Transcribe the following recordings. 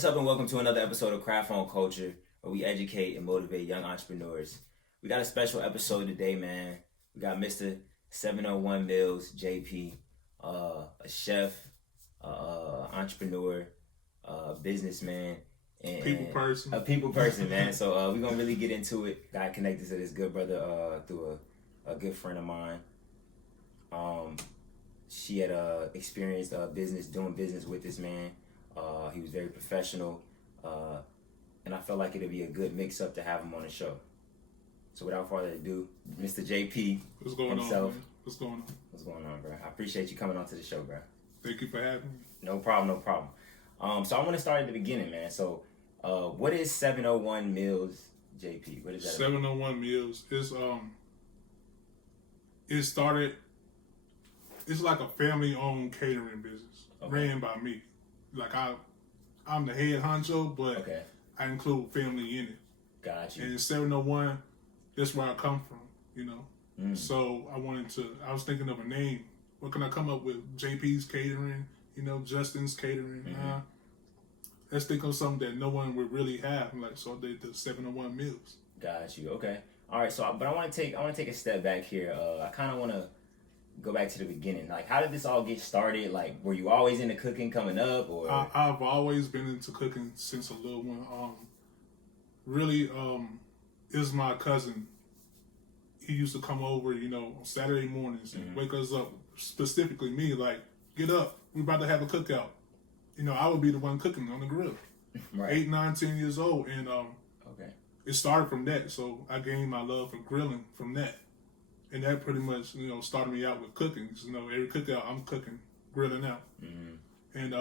What's up and welcome to another episode of Craft on Culture, where we educate and motivate young entrepreneurs. We got a special episode today, man. We got Mr. 701 Mills, JP, a chef, entrepreneur, businessman, and a people person, man. So we're gonna really get into it. Got connected to this good brother through a good friend of mine. She had experienced doing business with this man. He was very professional, and I felt like it'd be a good mix-up to have him on the show. So without further ado, Mr. JP What's going himself. on, man? What's going on? What's going on, bro? I appreciate you coming onto the show, bro. Thank you for having me. No problem. So I want to start at the beginning, man. So what is 701 Mills, JP? What is that? 701 Mills is it started. It's like a family-owned catering business ran by me. Like I'm the head honcho, but I include family in it. Got you. And 701, that's where I come from, you know. So I was thinking of a name. What can I come up with? JP's Catering, you know, Justin's Catering. Let's think of something that no one would really have. So I did the 701 Mills. Got you. Okay. All right. So, but I want to take a step back here. I kind of want to go back to the beginning. Like, how did this all get started? Like, were you always into cooking coming up, or? I've always been into cooking since a little one. Really, is my cousin. He used to come over, you know, on Saturday mornings and wake us up. Specifically me, like, get up. We're about to have a cookout. You know, I would be the one cooking on the grill. Right. 8, 9, 10 years old, and it started from that. So I gained my love for grilling from that. And that pretty much, you know, started me out with cooking. You know, every cookout, I'm cooking, grilling out. And,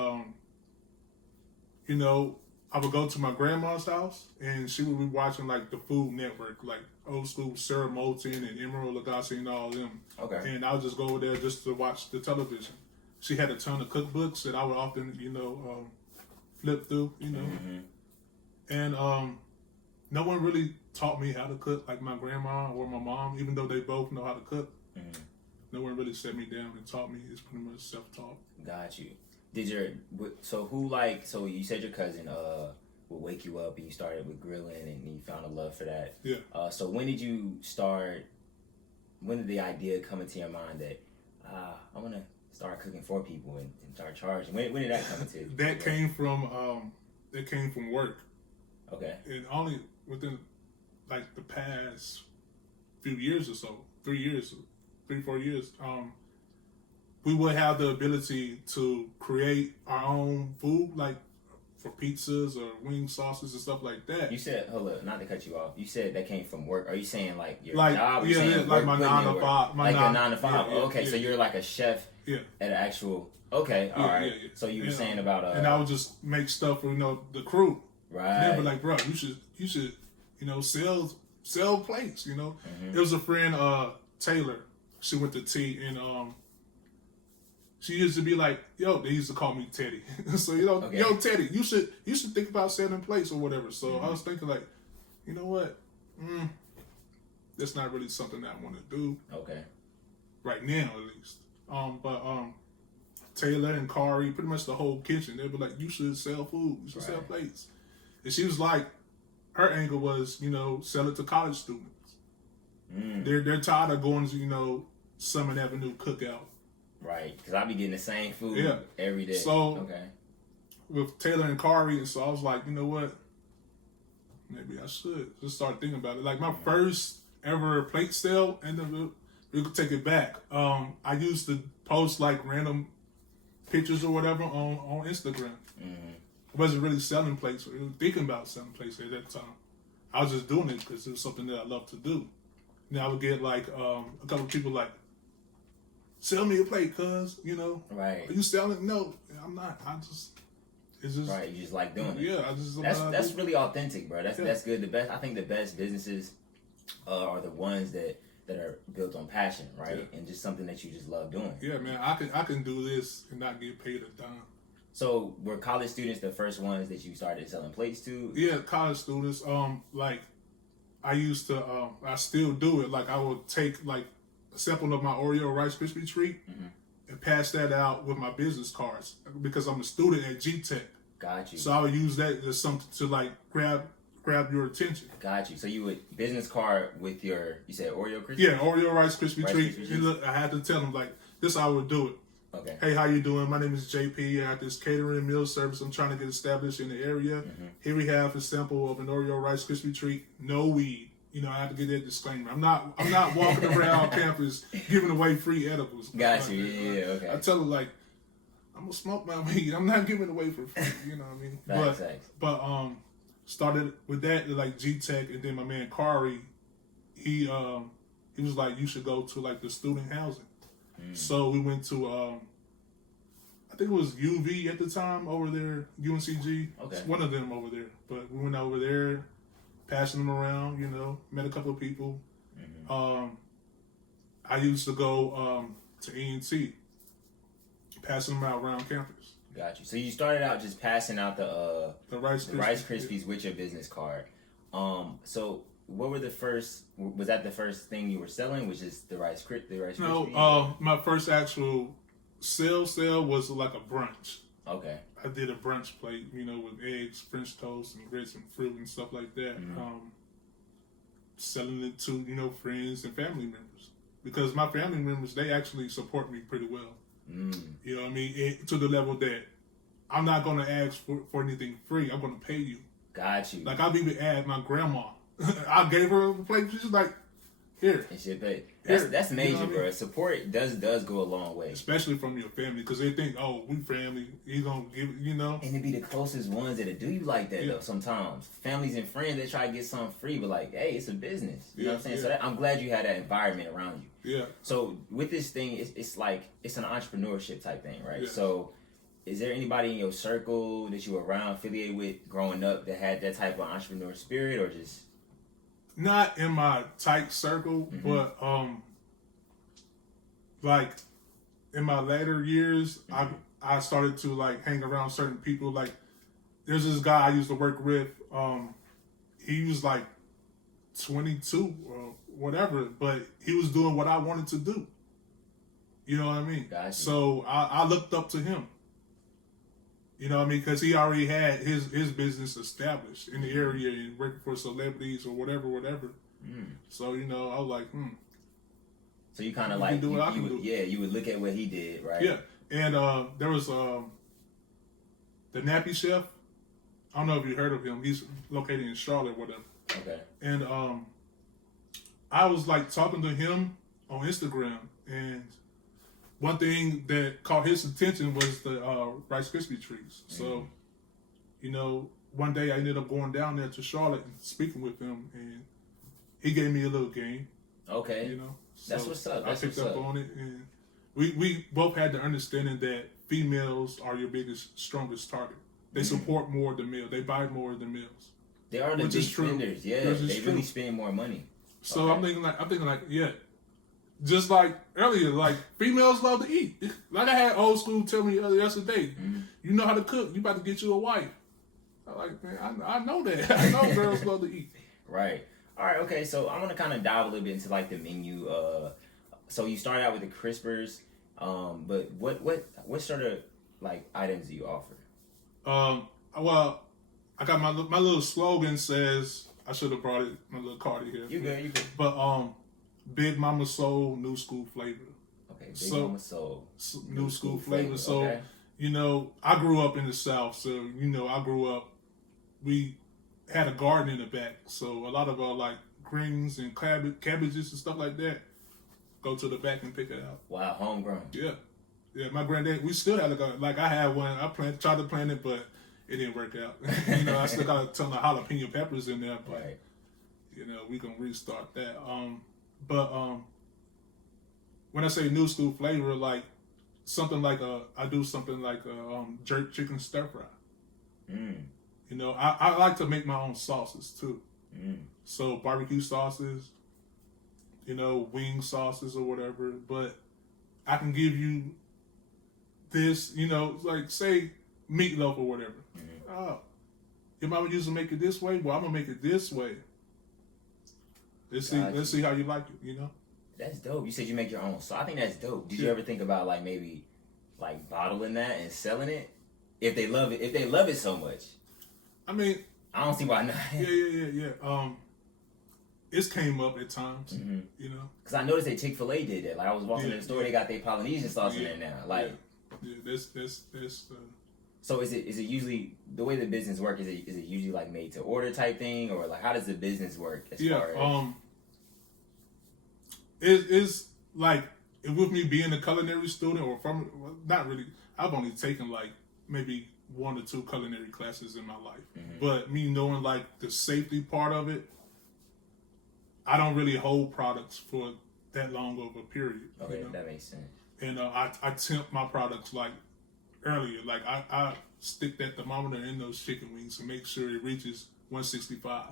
you know, I would go to my grandma's house, and she would be watching, like, the Food Network, like old school Sarah Moulton and Emerald Lagasse and all them. And I would just go over there just to watch the television. She had a ton of cookbooks that I would often, you know, flip through, you know. And no one really taught me how to cook like my grandma or my mom, even though they both know how to cook. No one really set me down and taught me. It's pretty much self-taught. Got you. So you said your cousin would wake you up and you started with grilling and you found a love for that. Yeah. So when did the idea come into your mind that I want to start cooking for people and start charging? When did that come into? That came from work. Okay. And only within like the past few years or so, 3, 4 years, we would have the ability to create our own food, like for pizzas or wing sauces and stuff like that. You said, hold up, not to cut you off. You said that came from work. Are you saying like your job? Yeah, like my 9 to 5. Like your 9 to 5. Yeah, okay, so you're like a chef at an actual. Okay, all right. Yeah. So you were saying about and I would just make stuff for, you know, the crew. Right. And they were like, bro, you should, you know, sell plates. You know, it was a friend, Taylor. She went to T, and she used to be like, yo, they used to call me Teddy. So, you know, yo, Teddy, you should think about selling plates or whatever. So I was thinking like, you know what? That's not really something that I want to do. Okay. Right now, at least. But Taylor and Kari, pretty much the whole kitchen, they were like, you should sell food. You should sell plates. And she was like, her angle was, you know, sell it to college students. They're tired of going to, you know, Summit Avenue cookout. Right, because I be getting the same food every day. So, with Taylor and Kari, and so I was like, you know what? Maybe I should just start thinking about it. Like my first ever plate sale, and we could take it back. I used to post like random pictures or whatever on Instagram. I wasn't really selling plates or thinking about selling plates at that time. I was just doing it because it was something that I love to do. Now I would get like a couple of people like, sell me a plate, cuz, you know. Right. Are you selling? No, I'm not. It's just. Right, you just like doing it. Yeah, I just. That's really authentic, bro. That's good. I think the best businesses are the ones that are built on passion, right? And just something that you just love doing. Yeah, man, I can do this and not get paid a dime. So were college students the first ones that you started selling plates to? Yeah, college students. Like I used to. I still do it. Like I would take like a sample of my Oreo Rice Krispie treat and pass that out with my business cards because I'm a student at G Tech. Got you. So I would use that as something to like grab your attention. Got you. So you would business card with your, you said Oreo Krispy? Yeah, Oreo Rice Krispie treat. And look, I had to tell them like this. I would do it. Okay. Hey, how you doing? My name is JP. I have this catering meal service. I'm trying to get established in the area. Mm-hmm. Here we have a sample of an Oreo Rice Krispie treat. No weed. You know, I have to get that disclaimer. I'm not walking around campus giving away free edibles. Got you. Yeah. Okay. I tell them like, I'm gonna smoke my weed. I'm not giving it away for free. You know what I mean? Thanks. But started with that like G Tech, and then my man Kari, he was like, you should go to like the student housing. So we went to I think it was UV at the time over there, UNCG. Okay. It's one of them over there. But we went over there, passing them around. You know, met a couple of people. Mm-hmm. I used to go to ENT, passing them out around campus. Got you. So you started out just passing out the Rice Krispies with your business card. So what were the first? Was that the first thing you were selling? Was just the Rice Krispies? No, my first actual sale was like a brunch. Okay. I did a brunch plate, you know, with eggs, French toast, and grits and fruit and stuff like that. Mm-hmm. Selling it to, you know, friends and family members, because my family members, they actually support me pretty well. You know what I mean? To the level that I'm not going to ask for anything free. I'm going to pay you. Got you. Like, I've even asked my grandma. I gave her a plate. She's like, here. And shit pay. That's major, you know bro. I mean? Support does go a long way. Especially from your family, because they think, oh, we family. He's going to give, you know. And it be the closest ones that do you like that, though, sometimes. Families and friends, they try to get something free, but like, hey, it's a business. You know what I'm saying? So I'm glad you had that environment around you. Yeah. So with this thing, it's like, it's an entrepreneurship type thing, right? Yeah. So is there anybody in your circle that you were around, affiliated with growing up that had that type of entrepreneur spirit, or just... Not in my tight circle, but like in my later years, I started to like hang around certain people. Like there's this guy I used to work with. He was like 22 or whatever, but he was doing what I wanted to do. You know what I mean? Gotcha. So I looked up to him. You know what I mean? Because he already had his business established in the area and working for celebrities or whatever. So, you know, I was like, So you kind of like, you would look at what he did, right? Yeah. And there was the Nappy Chef. I don't know if you heard of him. He's located in Charlotte, whatever. Okay. And I was like talking to him on Instagram, and one thing that caught his attention was the Rice Krispie trees. So, you know, one day I ended up going down there to Charlotte and speaking with him, and he gave me a little game. Okay. You know, so that's what's up. I picked up on it, and we both had the understanding that females are your biggest, strongest target. They support more than males. They buy more than males. They are the big spenders. Yeah, they really spend more money. So I'm thinking like, yeah. Just like earlier, like females love to eat. Like I had old school tell me yesterday, you know how to cook. You about to get you a wife. I'm like, man, I know that. I know girls love to eat. Right. All right. Okay. So I want to kind of dive a little bit into like the menu. So you started out with the crispers, but what sort of like items do you offer? Well, I got my little slogan says, I should have brought it, my little card here. You good. But Big Mama Soul, new school flavor. Okay, Big Mama Soul, new school flavor. So, you know, I grew up in the South. So, you know, we had a garden in the back. So a lot of our like greens and cabbages and stuff like that, go to the back and pick it out. Wow, homegrown. Yeah. Yeah, my granddad, we still had a garden. Like I had one, tried to plant it, but it didn't work out. You know, I still got a ton of jalapeno peppers in there, but, right. You know, we going to restart that. But when I say new school flavor, like something like I do something like a jerk chicken stir fry. You know, I like to make my own sauces too. So barbecue sauces, you know, wing sauces or whatever. But I can give you this, you know, like say meatloaf or whatever. Oh, your mama used to make it this way. Well, I'm gonna make it this way. Let's see how you like it, you know? That's dope. You said you make your own. So I think that's dope. Did you ever think about like maybe like bottling that and selling it? if they love it so much. I mean, I don't see why not. Yeah. It's came up at times, you know. Because I noticed that Chick-fil-A did that. Like I was walking in the store, they got their Polynesian sauce in there now. Like, that's. So is it usually the way the business work? Is it usually like made to order type thing, or like how does the business work as far as? It's like with me being a culinary student, or not really. I've only taken like maybe 1 or 2 culinary classes in my life, but me knowing like the safety part of it, I don't really hold products for that long of a period. Okay, you know? That makes sense. And I temp my products like earlier. Like I stick that thermometer in those chicken wings to make sure it reaches 165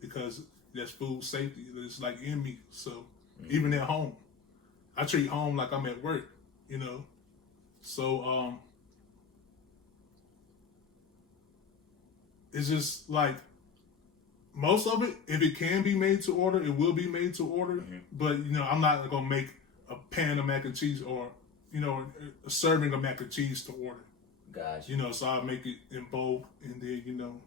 because that's food safety. It's like in me. So even at home, I treat home like I'm at work, you know. So it's just like most of it, if it can be made to order, it will be made to order. But you know, I'm not gonna make a pan of mac and cheese or a serving of mac and cheese to order. Gotcha. You know, so I'll make it in bulk and then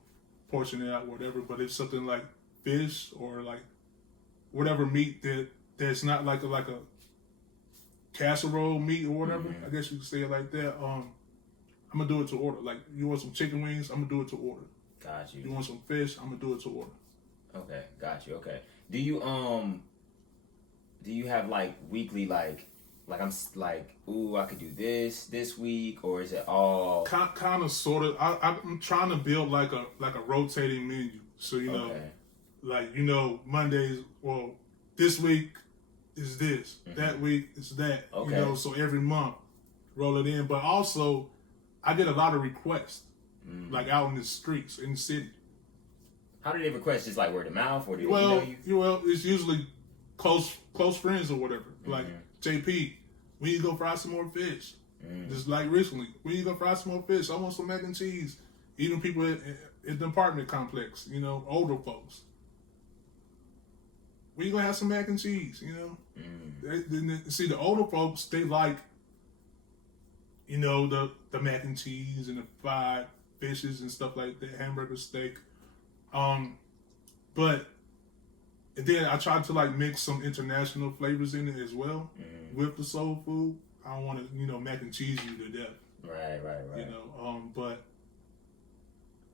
portion it out, whatever. But if something like fish or like whatever meat that's not like a casserole meat or whatever, I guess you could say it like that. I'm gonna do it to order. Like you want some chicken wings, I'm gonna do it to order. Got you. You want some fish, I'm gonna do it to order. Okay, got you. Okay. Do you have like weekly like I'm like, ooh, I could do this week, or is it all kind of sort of? I'm trying to build like a rotating menu. So like Mondays. Well, this week is this. That week is that. Okay. So every month roll it in. But also, I get a lot of requests, like out in the streets in the city. How do they request? Just like word of mouth, or do they email you? Well, it's usually close friends or whatever. Like JP, we need to go fry some more fish. Just like recently, we need to go fry some more fish. I want some mac and cheese. Even people at the apartment complex, older folks. We gonna have some mac and cheese, See, the older folks, they like, the mac and cheese and the fried fishes and stuff like that, hamburger steak. But and then I tried to like mix some international flavors in it as well with the soul food. I don't want to, mac and cheese you to death. Right. But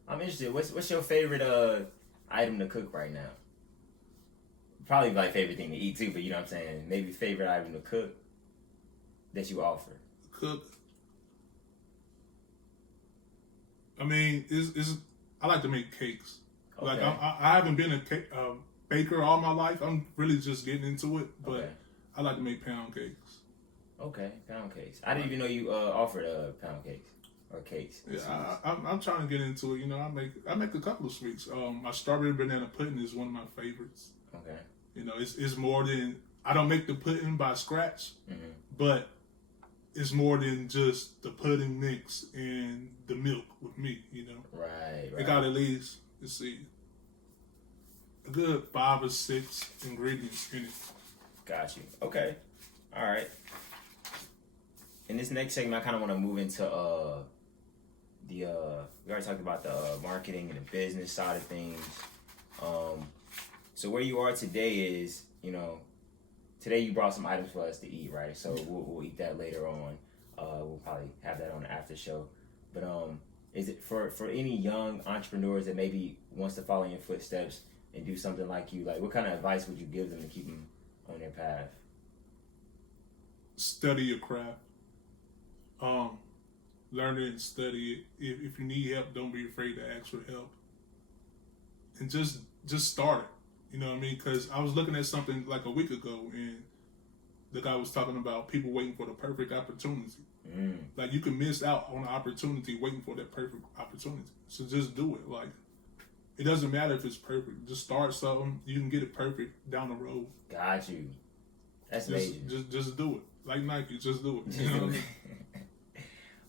I'm interested. What's your favorite item to cook right now? Probably my favorite thing to eat too, but you know what I'm saying? Maybe favorite item to cook that you offer. Cook. I mean, I like to make cakes. Okay. Like I haven't been a baker all my life. I'm really just getting into it, but I like to make pound cakes. Okay, pound cakes. I didn't even know you offered pound cakes or cakes. Yeah, I'm trying to get into it. I make a couple of sweets. My strawberry banana pudding is one of my favorites. Okay. It's more than, I don't make the pudding by scratch, but it's more than just the pudding mix and the milk with me. Right. It got at least, let's see, a good 5 or 6 ingredients in it. Got you. Okay. All right. In this next segment, I kind of want to move into we already talked about the marketing and the business side of things. So where you are today is, today you brought some items for us to eat, right? So we'll eat that later on. We'll probably have that on the after show. But is it for any young entrepreneurs that maybe wants to follow in your footsteps and do something like you? Like, what kind of advice would you give them to keep them on their path? Study your craft. Learn it and study it. If you need help, don't be afraid to ask for help. And just start it. You know what I mean? Because I was looking at something like a week ago, and the guy was talking about people waiting for the perfect opportunity. Like, you can miss out on an opportunity waiting for that perfect opportunity. So just do it. Like, it doesn't matter if it's perfect. Just start something. You can get it perfect down the road. Got you. That's amazing. Just do it. Like Nike, just do it. You know what I mean?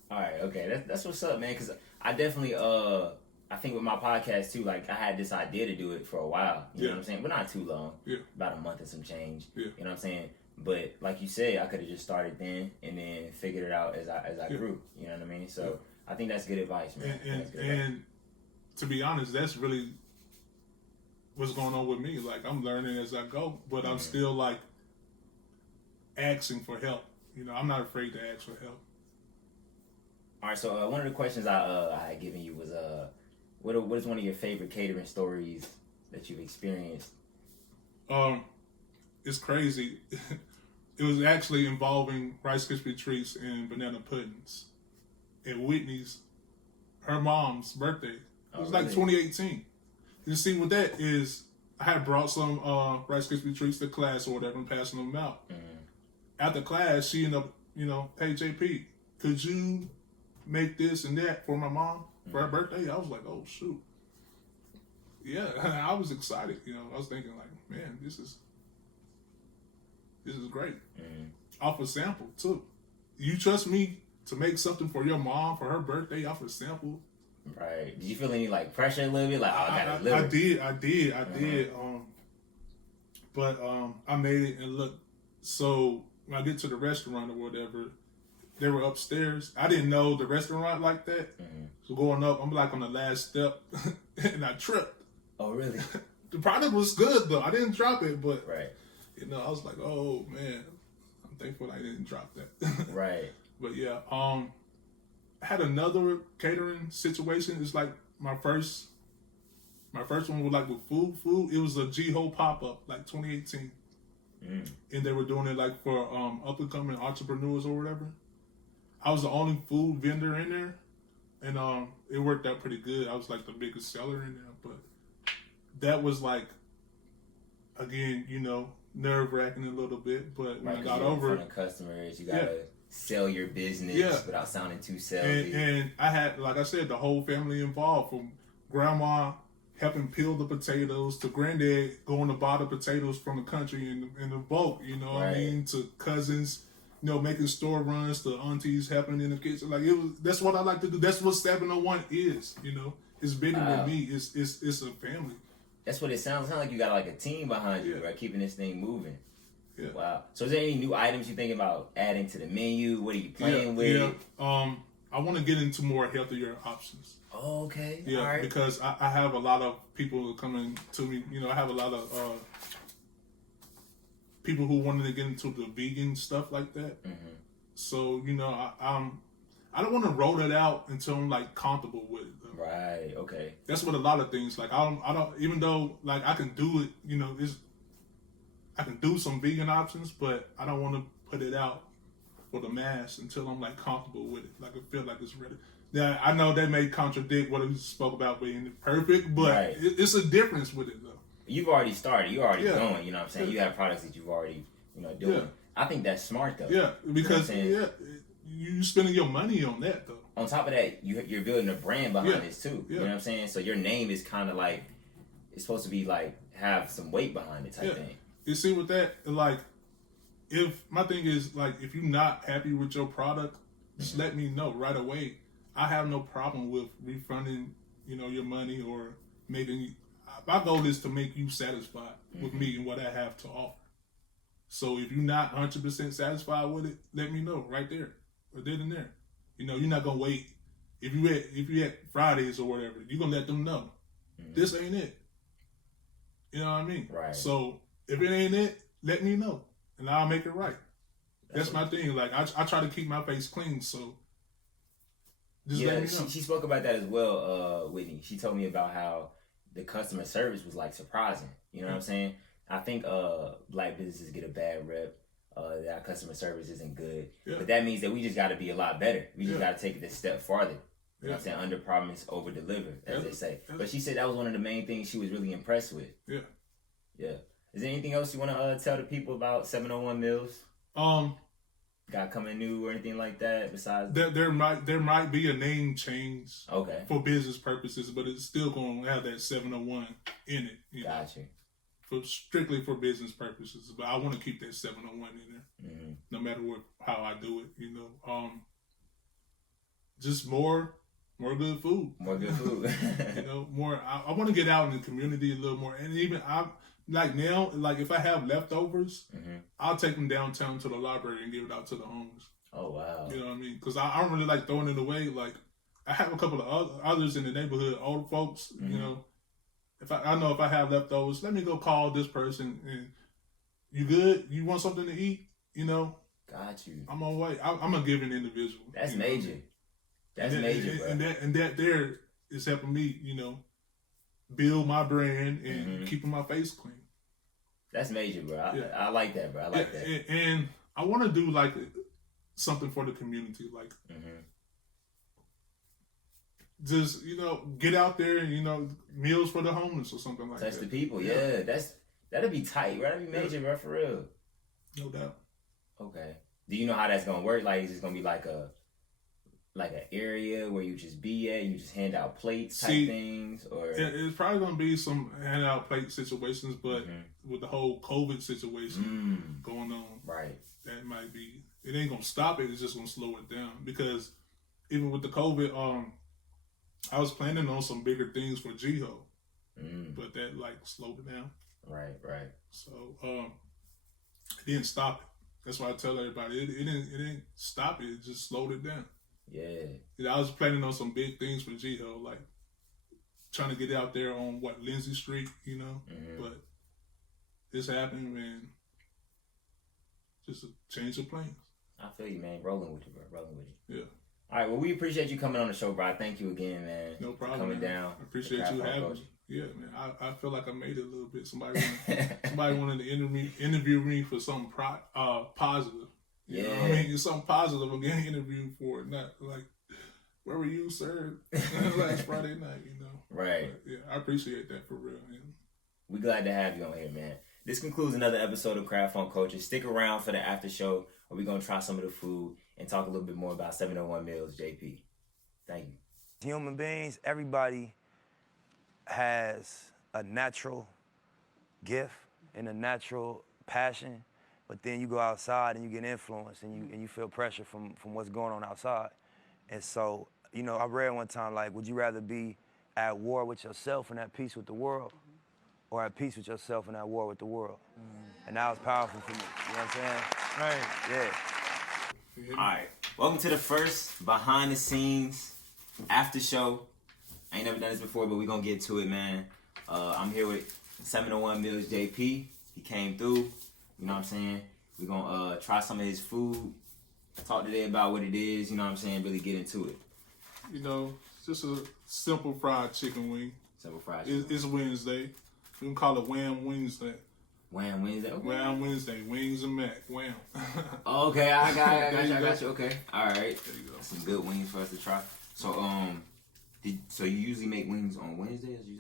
All right, okay. That's what's up, man. Because I definitely, I think with my podcast too, like I had this idea to do it for a while. You know what I'm saying? But not too long. Yeah. About a month and some change. Yeah. You know what I'm saying? But like you said, I could have just started then and then figured it out as I grew. You know what I mean? So I think that's good advice, man. And to be honest, that's really what's going on with me. Like, I'm learning as I go, but I'm still like asking for help. You know, I'm not afraid to ask for help. All right, so one of the questions I had given you was what is one of your favorite catering stories that you've experienced? It's crazy. It was actually involving Rice Krispie treats and banana puddings. At Whitney's, her mom's birthday. It was like 2018. You see what that is? I had brought some Rice Krispie treats to class or whatever and passing them out. After class, she ended up, hey JP, could you make this and that for my mom for her birthday? I was like, oh shoot. Yeah, I was excited. I was thinking like, man, this is great. Off a sample too. You trust me to make something for your mom for her birthday off a sample? Right. Did you feel any like pressure a little bit? Like, I gotta deliver. I did. But I made it, and look. So when I get to the restaurant or whatever, they were upstairs. I didn't know the restaurant like that. So going up, I'm like on the last step, and I tripped. Oh, really? The product was good though. I didn't drop it, but right. I was like, oh man, I'm thankful I didn't drop that. Right. But yeah, I had another catering situation. It's like my first one was like with food. It was a G-Ho pop-up, like 2018. And they were doing it like for up and coming entrepreneurs or whatever. I was the only food vendor in there, and it worked out pretty good. I was like the biggest seller in there, but that was like, again, nerve-wracking a little bit. But when I got over it, in front of customers, you gotta sell your business without sounding too salesy. And I had, like I said, the whole family involved, from grandma helping peel the potatoes to granddad going to buy the potatoes from the country in the boat, what I mean, to cousins, making store runs, to aunties helping in the kitchen. Like, that's what I like to do. That's what 701 is, It's bigger than me. It's a family. That's what it sounds. It sounds like you got like a team behind you, right? Keeping this thing moving. Yeah. Wow. So is there any new items you think about adding to the menu? What are you playing with? Yeah. I want to get into more healthier options. Oh, okay. Yeah, all right. Because I have a lot of people coming to me. I have a lot of people who wanted to get into the vegan stuff like that. So I don't want to roll it out until I'm like comfortable with it. Though. Right. Okay. That's what a lot of things like. I don't. Even though like I can do it. I can do some vegan options, but I don't want to put it out for the mass until I'm like comfortable with it. Like I feel like it's ready. Yeah, I know that may contradict what we spoke about being perfect, but it's a difference with it though. You've already started. You're already going. You know what I'm saying? You have products that you've already doing. Yeah. I think that's smart though. Yeah, because you spending your money on that though. On top of that, you're building a brand behind this too. You know what I'm saying? So your name is kind of like, it's supposed to be like have some weight behind it type thing. You see with that, like, if my thing is like, if you're not happy with your product, just let me know right away. I have no problem with refunding, your money or making. My goal is to make you satisfied with me and what I have to offer. So if you're not 100% satisfied with it, let me know right there or then and there. You're not gonna wait. If you at Fridays or whatever, you're gonna let them know this ain't it. You know what I mean? Right. So if it ain't it, let me know and I'll make it right. That's my thing. Like I try to keep my face clean, so just let me know. She spoke about that as well, Whitney. She told me about how the customer service was like surprising. You know what I'm saying? I think black businesses get a bad rep. That our customer service isn't good. But that means that we just got to be a lot better. We just got to take it a step farther. You know what I'm saying? Under promise, over deliver, as they say. But she said that was one of the main things she was really impressed with. Yeah. Is there anything else you want to tell the people about 701 Meals? Got coming new or anything like that besides? There might be a name change. Okay. For business purposes, but it's still going to have that 701 in it. Gotcha. Strictly for business purposes, but I want to keep that 701 in there, no matter how I do it. Just more good food. More good food. More. I want to get out in the community a little more, and even now, like if I have leftovers, I'll take them downtown to the library and give it out to the homeless. Oh wow. You know what I mean? Because I don't really like throwing it away. Like I have a couple of others in the neighborhood, older folks. Mm-hmm. You know, if I have leftovers, let me go call this person. And you good? You want something to eat? You know, got you. I'm on way. I'm a giving individual. That's major. Know? That's major, bro. And that there is helping me. You know, build my brand and mm-hmm. keeping my face clean. That's major, bro. I like that, bro. I like that. And I want to do like something for the community, like mm-hmm. just get out there and meals for the homeless or something like that. Touch the people, yeah. That'll be tight, bro. That'll be major, bro, for real. No doubt. Okay. Do you know how that's gonna work? Like, is it gonna be like an area where you just be at, you just hand out plates type things, or it's probably gonna be some hand out plate situations, but mm-hmm. with the whole COVID situation going on, right? That might be. It ain't gonna stop it. It's just gonna slow it down because even with the COVID, I was planning on some bigger things for Jiho, but that like slowed it down. Right. So it didn't stop it. That's why I tell everybody it didn't stop it. It just slowed it down. Yeah. I was planning on some big things for Jiho, like trying to get out there on Lindsay Street, but this happened, man. Just a change of plans. I feel you, man. Rolling with you, bro. Rolling with you. Yeah. All right. Well, we appreciate you coming on the show, bro. Thank you again, man. No problem. Coming man. down. I appreciate you having me. Yeah, man. I feel like I made it a little bit. Somebody wanted to interview me for something positive. You know what I mean? It's something positive. I'm getting interviewed for it, not like, where were you, sir? Last Friday night, Right. But, yeah, I appreciate that for real, man. We're glad to have you on here, man. This concludes another episode of Craft Funk Culture. Stick around for the after show where we're going to try some of the food and talk a little bit more about 701 Meals JP. Thank you. Human beings, everybody has a natural gift and a natural passion, but then you go outside and you get influenced and you feel pressure from what's going on outside. And so, I read one time, like, would you rather be at war with yourself and at peace with the world, or at peace with yourself and at war with the world? And that was powerful for me. You know what I'm saying? Right. Yeah. All right. Welcome to the first behind the scenes after show. I ain't never done this before, but we're going to get to it, man. I'm here with 701 Meals JP. He came through. You know what I'm saying? We're going to try some of his food. Talk today about what it is. You know what I'm saying? Really get into it. Just a simple fried chicken wing. Simple fried chicken. It's Wednesday. We can call it Wham Wednesday. Wham Wednesday? Okay. Wham Wednesday. Wings and mac. Wham. Okay, I got you. Okay. All right. There you go. Some good wings for us to try. So, so you usually make wings on Wednesdays? You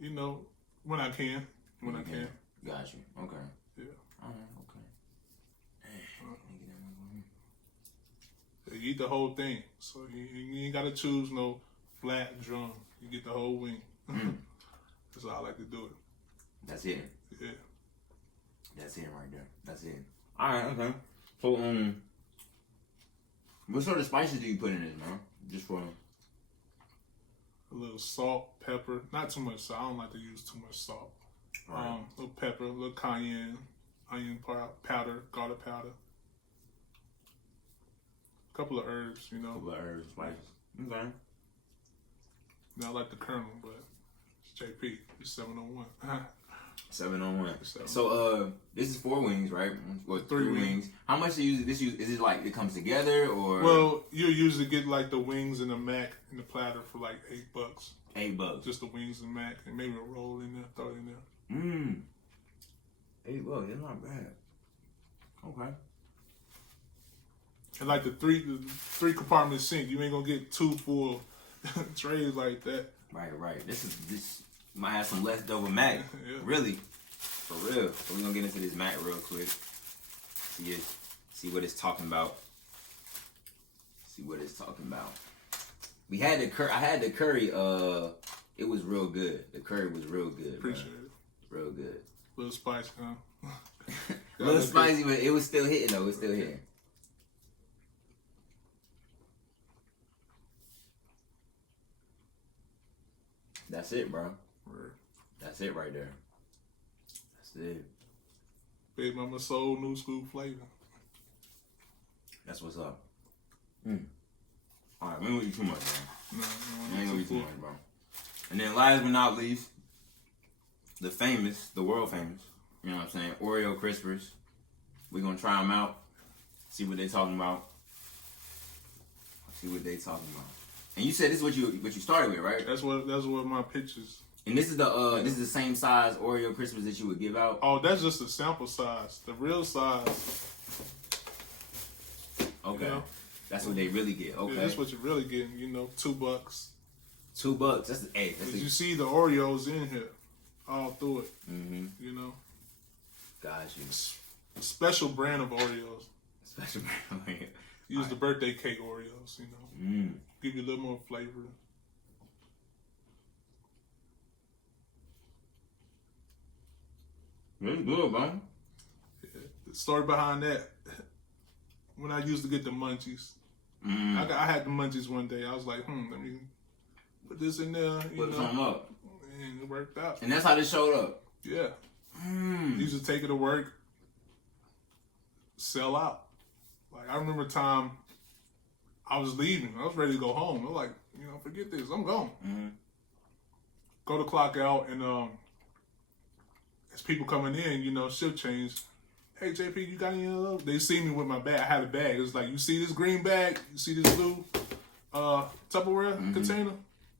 usually do? When I can. When I can. Got you. Okay. Yeah. All right. Okay. You eat the whole thing. So you ain't got to choose no flat drum. You get the whole wing. That's how I like to do it. That's it. Yeah. That's it right there. That's it. All right. Okay. So, what sort of spices do you put in it, man? Just for a little salt, pepper. Not too much salt. I don't like to use too much salt. Right. A little pepper, a little cayenne, onion powder, garlic powder. A couple of herbs, A couple of herbs, spices. Okay. Now I like the Colonel, but it's JP. It's 701. 701. So, this is 4 wings, right? Or 3 wings. How much do you use? Is it like it comes together, or? Well, you usually get like the wings and the mac in the platter for like $8. $8. Just the wings and mac, and maybe a roll in there, throw it in there. $8. That's not bad. Okay. And like the three compartment sink, you ain't gonna get 2 full trays like that. Right. This might have some leftover mac. Yeah. Really, for real. So we're gonna get into this mac real quick. See what it's talking about. We had the curry. I had the curry. It was real good. The curry was real good. Appreciate it. Real good. A little spicy, huh? A little spicy, but it was still hitting though. It was still hitting. That's it, bro. Word. That's it right there. That's it. Big Mama Soul, new school flavor. That's what's up. All right, we ain't gonna eat too much, bro. No, I ain't gonna eat too much, bro. And then last but not least, the world famous, you know what I'm saying, Oreo Crispers. We're gonna try them out, see what they talking about. And you said this is what you started with, right? That's what my pictures. And this is the same size Oreo Crispers that you would give out. Oh, that's just the sample size. The real size. Okay. You know? That's what they really get. Okay. Yeah, that's what you're really getting. $2. $2. That's You see the Oreos in here, all through it. Mm-hmm. Got you. Special brand of Oreos. Special brand of Oreos. Use the birthday cake Oreos. Give you a little more flavor. Really good, bro. Yeah. The story behind that. When I used to get the munchies, I had the munchies one day. I was like, let me put this in there. Put something up. And it worked out. And that's how this showed up. Yeah. Used to take it to work, sell out. Like, I remember a time I was leaving. I was ready to go home. I was like, forget this. I'm gone. Go to clock out, and as people coming in, shift change. Hey, JP, you got any of those? They see me with my bag. I had a bag. It was like, you see this green bag? You see this blue Tupperware container?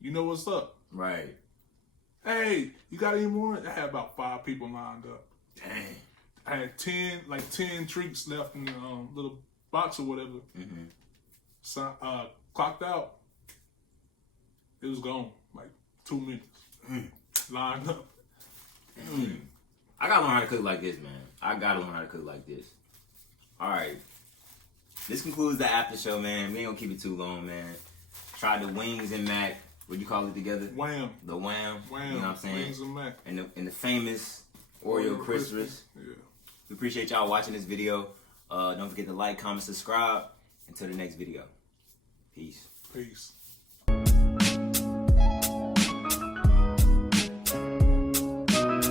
You know what's up. Right. Hey, you got any more? I had about 5 people lined up. Dang. I had 10 treats left in the little box or whatever. So, clocked out. It was gone. Like 2 minutes. Lined up. I gotta learn how to cook like this, man. I gotta learn how to cook like this. All right. This concludes the after show, man. We ain't gonna keep it too long, man. Tried the wings and mac. What'd you call it together? Wham. The wham. Wham. You know what I'm saying? Wings and mac. And the famous Oreo Crispers. Yeah. We appreciate y'all watching this video. Don't forget to like, comment, subscribe. Until the next video. Peace. Peace.